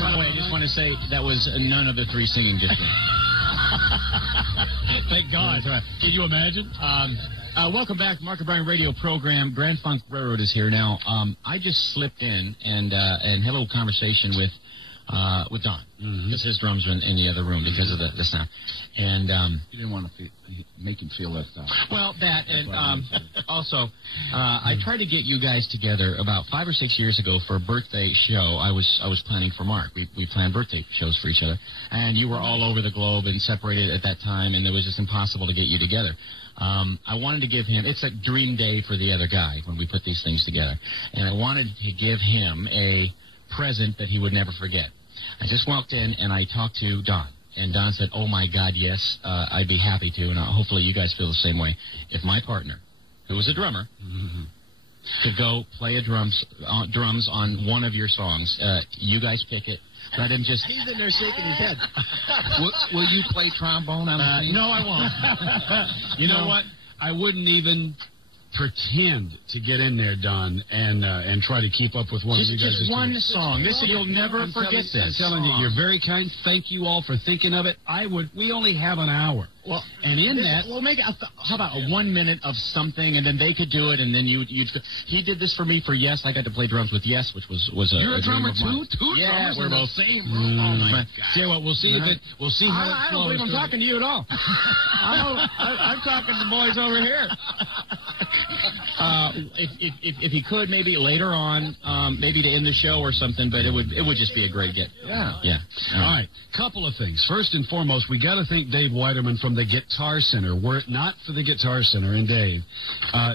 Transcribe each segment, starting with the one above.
By the way, I just want to say that was none of the three singing, just me. Thank God. Can you imagine? Welcome back, Mark O'Brien radio program. Grand Funk Railroad is here now. I just slipped in and had a little conversation with Don, because his drums are in the other room because of the sound. And you didn't want to make him feel left out. Well, that and also, I tried to get you guys together about 5 or 6 years ago for a birthday show. I was planning for Mark. We planned birthday shows for each other, and you were all over the globe and separated at that time, and it was just impossible to get you together. I wanted to give him, it's a dream day for the other guy when we put these things together, and I wanted to give him a present that he would never forget. I just walked in and I talked to Don, and Don said, "Oh my God, yes, I'd be happy to," and hopefully you guys feel the same way. If my partner, who was a drummer, could go play drums on one of your songs, you guys pick it. Let him just... He's in there shaking his head. Will you play trombone on the scene? No, I won't. You know what? I wouldn't even pretend to get in there, Don, and try to keep up with one of you guys. Just one song. You'll never forget this. I'm telling you, you're very kind. Thank you all for thinking of it. We only have an hour. Well, and we'll make how about a 1 minute of something, and then they could do it, and then you. He did this for me for Yes. I got to play drums with Yes, which was You're a drummer too? Yeah, we're both the same. Oh my God! Tell you what, we'll see how it flows. I don't believe I'm talking to you at all. I'm talking to the boys over here. If he could, maybe later on, maybe to end the show or something, but it would just be a great get. Yeah. All right. Couple of things. First and foremost, we got to thank Dave Weiderman from the Guitar Center. Were it not for the Guitar Center and Dave,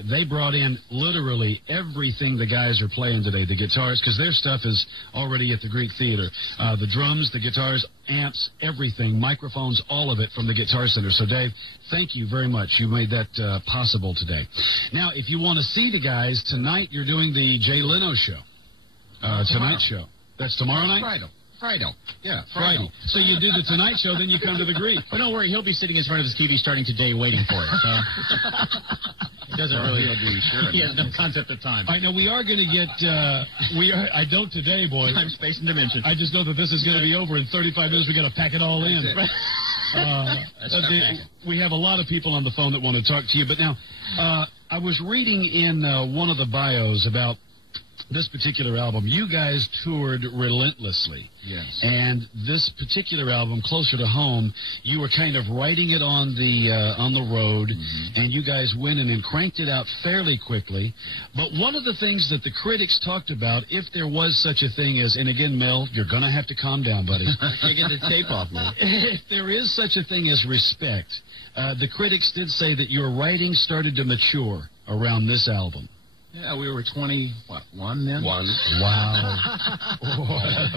they brought in literally everything the guys are playing today. The guitars, because their stuff is already at the Greek Theater. The drums, the guitars, amps, everything, microphones, all of it from the Guitar Center. So, Dave, thank you very much. You made that possible today. Now, if you want to see the guys, tonight you're doing the Jay Leno show. Tonight show. That's tomorrow night? Friday. Yeah, Friday. So you do the Tonight Show, then you come to the Greek. But don't worry, he'll be sitting in front of his TV starting today waiting for it. So he doesn't really be sure. He has no concept of time. I know we are going to get, I don't today, boys. Time, space, and dimension. I just know that this is going to be over in 35 minutes. We got to pack it all in. We have a lot of people on the phone that want to talk to you. But now, I was reading in one of the bios about this particular album. You guys toured relentlessly. Yes. And this particular album, Closer to Home, you were kind of writing it on the road, and you guys went in and cranked it out fairly quickly. But one of the things that the critics talked about, if there was such a thing as, and again, Mel, you're going to have to calm down, buddy. I can't get the tape off, man. If there is such a thing as respect, the critics did say that your writing started to mature around this album. Yeah, we were 21 then? Wow.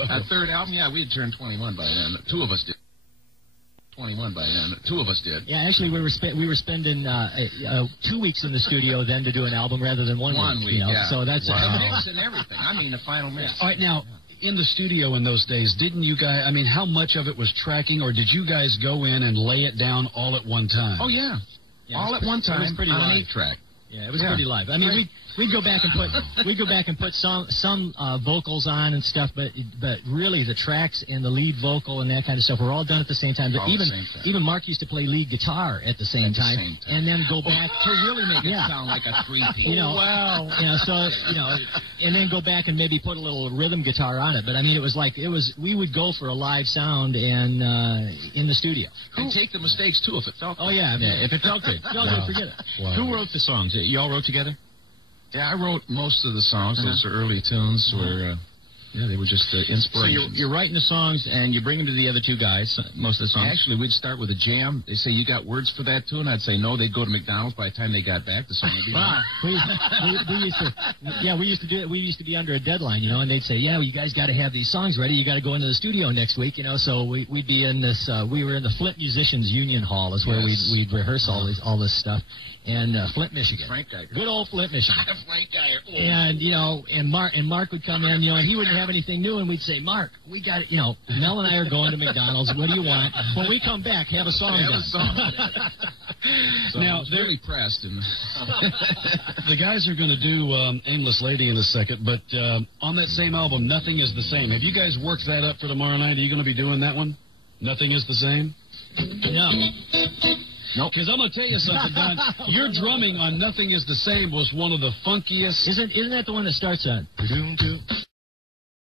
Our third album, yeah, we had turned 21 by then. Two of us did. 21 by then. Two of us did. Yeah, actually, we were spending 2 weeks in the studio then to do an album rather than one week. You know? Yeah. So that's The mix and everything. I mean, the final mix. All right, now, in the studio in those days, didn't you guys, I mean, how much of it was tracking, or did you guys go in and lay it down all at one time? Oh, yeah. All at one time. It was pretty on live. an 8-track. Yeah, it was pretty live. I mean, we'd go back and put some vocals on and stuff, but really the tracks and the lead vocal and that kind of stuff were all done at the same time. But even Mark used to play lead guitar at the same time, and then go back to really make it sound like a three-piece. You know, and then go back and maybe put a little rhythm guitar on it. But I mean, we would go for a live sound and in the studio. And take the mistakes too if it felt. Oh yeah, if it felt good. Forget it. Wow. Who wrote the songs? You all wrote together? Yeah, I wrote most of the songs. Those are early tunes where, they were just inspirations. So you're writing the songs, and you bring them to the other two guys, most of the songs? Actually, we'd start with a jam. They say, you got words for that tune? I'd say, no. They'd go to McDonald's. By the time they got back, the song would be done. we used to do it. We used to be under a deadline, you know, and they'd say, yeah, well, you guys got to have these songs ready. You got to go into the studio next week, you know. So we'd be in this, we were in the Flint Musicians Union Hall is where we'd rehearse all this stuff. And Flint, Michigan. Frank Geiger. Good old Flint, Michigan. Frank Geiger. Oh. And, you know, and Mark would come in, you know, and he wouldn't have anything new, and we'd say, Mark, we got it, you know, Mel and I are going to McDonald's. What do you want? When we come back, have a song done. So now, they're really pressed. And the guys are going to do Aimless Lady in a second, but on that same album, Nothing Is the Same. Have you guys worked that up for tomorrow night? Are you going to be doing that one? Nothing Is the Same? No. Nope. Because I'm going to tell you something, Don. Your drumming on Nothing Is the Same was one of the funkiest. Isn't that the one that starts on?